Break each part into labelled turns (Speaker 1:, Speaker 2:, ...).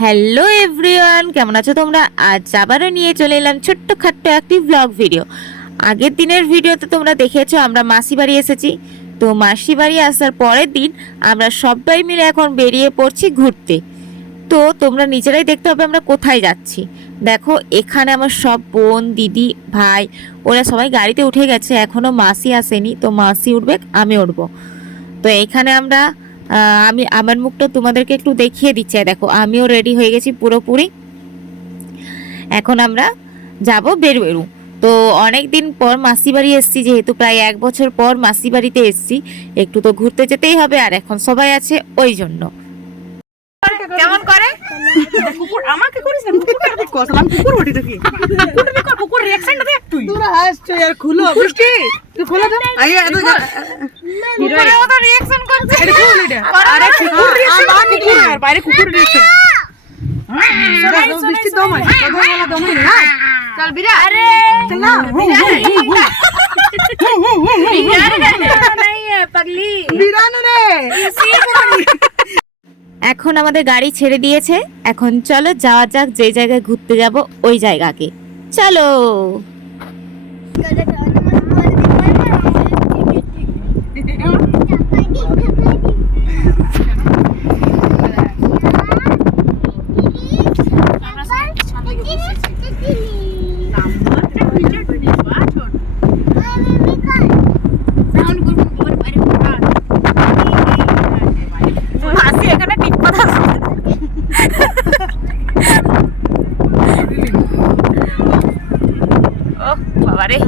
Speaker 1: Hello everyone কেমন আছো তোমরা? আজ আবারও নিয়ে চলে এলাম ছোট্ট খাট্ট একটি ব্লগ ভিডিও আগের দিনের ভিডিওতে তোমরা দেখেছ, আমরা মাসি বাড়ি এসেছি। তো মাসি বাড়ি আসার পরের দিন আমরা সবাই মিলে এখন বেরিয়ে পড়ছি ঘুরতে। তো তোমরা নিজেরাই দেখতে হবে আমরা কোথায় যাচ্ছি। দেখো, এখানে আমার সব বোন, দিদি, ভাই, ওরা সবাই গাড়িতে উঠে গেছে। এখনও মাসি আসেনি, তো মাসি উঠবে, আমি উঠবো। তো এখানে আমরা আমি আমার মুখটা তোমাদেরকে একটু দেখিয়ে দিচ্ছি। দেখো, আমিও রেডি হয়ে গেছি পুরোপুরি। এখন আমরা যাব বের বেরু তো অনেক দিন পর মাসি বাড়ি এসেছি, যেহেতু প্রায় এক বছর পর মাসি বাড়িতে এসেছি, একটু তো ঘুরতে যেতেই হবে, আর এখন সবাই আছে ওই জন্য।
Speaker 2: কুকুর আমাকে করিস না কুকুরটা দেখ কসলাম কুকুর ওটি দেখি। কুকুর দেখ কুকুর রিঅ্যাকশনটা দেখ তুই।
Speaker 3: তোরা হাসছো यार খুলো।
Speaker 2: বৃষ্টি তুই খোলা দে।
Speaker 3: আইয়া এত
Speaker 1: কুকুরের মতো রিঅ্যাকশন করছে।
Speaker 2: এটা খুল এটা আরে কুকুর রিঅ্যাকশন
Speaker 3: আমার
Speaker 2: কুকুর আর বাইরে কুকুর রিঅ্যাকশন
Speaker 3: বৃষ্টি দম আছে কথা বলা
Speaker 1: চল বিরা আরে
Speaker 3: চল না।
Speaker 1: পাগলি
Speaker 3: বিরান রে।
Speaker 1: এখন আমাদের গাড়ি ছেড়ে দিয়েছে। এখন চলো যাওয়া যাক, যে জায়গায় ঘুরতে যাব, ওই জায়গাকে। চলো। বাবা রে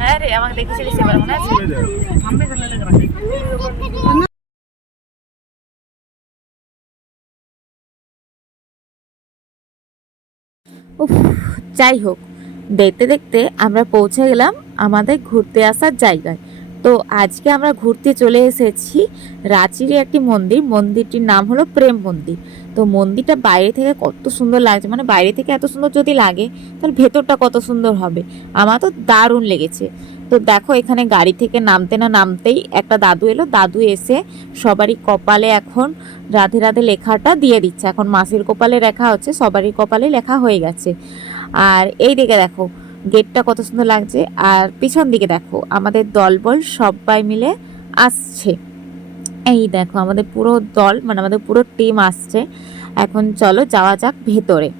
Speaker 1: হ্যাঁ রে, আমাকে দেখেছিলিস মনে আছে? উফ, যাই হোক, দেখতে দেখতে আমরা পৌঁছে গেলাম আমাদের ঘুরতে আসার জায়গায়। তো আজকে আমরা ঘুরতে চলে এসেছি রাঁচিরই একটি মন্দির। মন্দিরটির নাম হলো প্রেম মন্দির। তো মন্দিরটা বাইরে থেকে কত সুন্দর লাগছে। মানে বাইরে থেকে এত সুন্দর যদি লাগে, তাহলে ভেতরটা কত সুন্দর হবে। আমার তো দারুণ লেগেছে। তো দেখো, এখানে গাড়ি থেকে নামতে না নামতেই একটা দাদু এলো। দাদু এসে সবারই কপালে এখন রাধে রাধে লেখাটা দিয়ে দিচ্ছে। এখন মাসির কপালে লেখা হচ্ছে, সবারই কপালে লেখা হয়ে গেছে। আর এই দিকে দেখো গেটটা কত সুন্দর লাগছে। আর পিছন দিকে দেখো, আমাদের দলবল সবাই মিলে আসছে। এই দেখো, আমাদের পুরো দল মানে আমাদের পুরো টিম আসছে। এখন চলো যাওয়া যাক ভেতরে।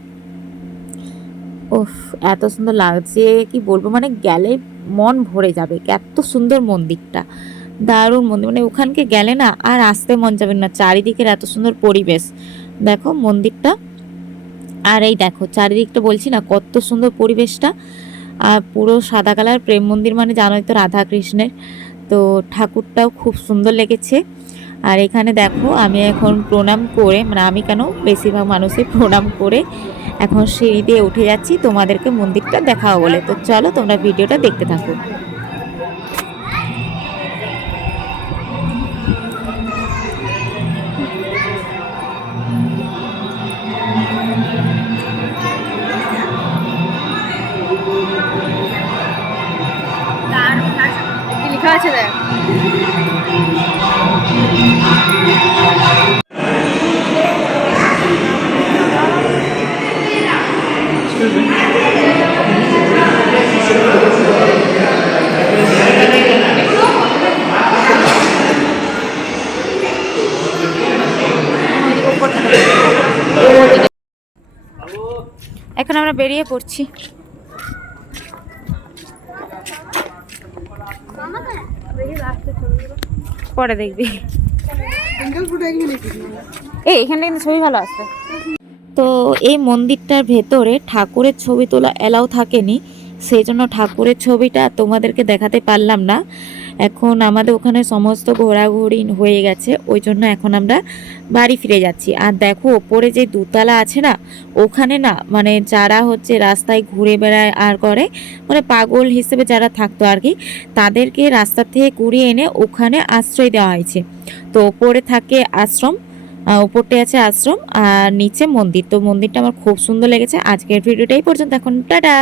Speaker 1: উফ, এত সুন্দর লাগছে, কি বলব মানে গেলে মন ভরে যাবে। এত সুন্দর মন্দিরটা, দারুণ মন্দির। মানে ওখানকে গেলে না আর আসতে মন যাবে না, চারিদিকের এত সুন্দর পরিবেশ। দেখো মন্দিরটা, আর এই দেখো, চারিদিকটা বলছি না, কত সুন্দর পরিবেশটা। আর পুরো সাদা কালার, প্রেম মন্দির মানে জানোই তো রাধা কৃষ্ণের তো ঠাকুরটাও খুব সুন্দর লেগেছে। আর এখানে দেখো, আমি এখন প্রণাম করে মানে আমি কেন বেশিরভাগ মানুষই প্রণাম করে এখন সিঁড়ি দিয়ে উঠে যাচ্ছি, তোমাদেরকে মন্দিরটা দেখাও বলে। তো চলো, তোমরা ভিডিওটা দেখতে থাকো।
Speaker 3: লেখা আছে দেখ।
Speaker 1: এখন আমরা বেরিয়ে পড়ছি। পরে দেখবি।
Speaker 3: থেকে
Speaker 1: এই এখানে কিন্তু ছবি ভালো আসবে। তো এই মন্দিরটার ভেতরে ঠাকুরের ছবি তোলা এলাও থাকেনি। সেই জন্য ঠাকুরের ছবিটা তোমাদেরকে দেখাতে পারলাম না। এখন আমাদের ওখানে সমস্ত ঘোরাঘুরি হয়ে গেছে ওই জন্য এখন আমরা বাড়ি ফিরে যাচ্ছি। আর দেখো ওপরে যে দুতলা আছে না ওখানে না মানে যারা হচ্ছে রাস্তায় ঘুরে বেড়ায় আর করে মানে পাগল হিসেবে যারা থাকতো আর কি তাদেরকে রাস্তা থেকে কুড়িয়ে এনে ওখানে আশ্রয় দেওয়া হয়েছে। তো ওপরে থাকে আশ্রম আহ, আছে আশ্রম আর নিচে মন্দির। তো মন্দিরটা আমার খুব সুন্দর লেগেছে। আজকের ভিডিওটাই পর্যন্ত এখন। টাটা!